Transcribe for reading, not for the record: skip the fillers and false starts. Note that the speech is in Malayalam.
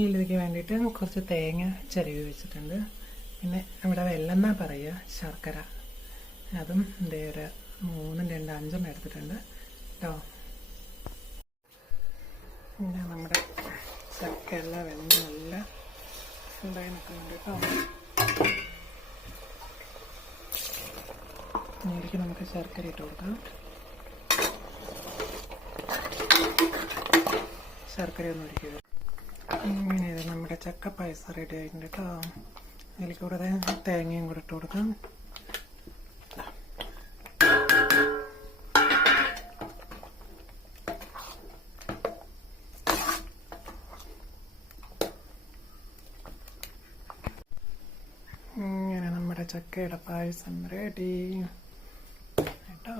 ഇതിലേക്ക് വേണ്ടിയിട്ട് കുറച്ച് തേങ്ങ ചിരവി വെച്ചിട്ടുണ്ട്. പിന്നെ ഇവിടെ വെല്ലെന്നാ പറയുക, ശർക്കര. അതും ഒരു 3, 2, 5 എടുത്തിട്ടുണ്ട് കേട്ടോ. പിന്നെ നമ്മുടെ ചക്കയെല്ലാം വെന്ത് നല്ല ഉണ്ടായി നിൽക്കുന്നുണ്ട് കേട്ടോ. ഇതിലേക്ക് നമുക്ക് ശർക്കര ഇട്ട് കൊടുക്കാം. ശർക്കര ഒന്നും ഒഴിക്കുക. ഇങ്ങനെ ഇത് നമ്മുടെ ചക്ക പായസം റെഡി ആയിട്ടുണ്ട് കേട്ടോ. അതിലേക്ക് കൂടെ തേങ്ങയും കൂടെ ഇട്ട് കൊടുക്കാം. ഇങ്ങനെ നമ്മുടെ ചക്കയുടെ പായസം റെഡി കേട്ടോ.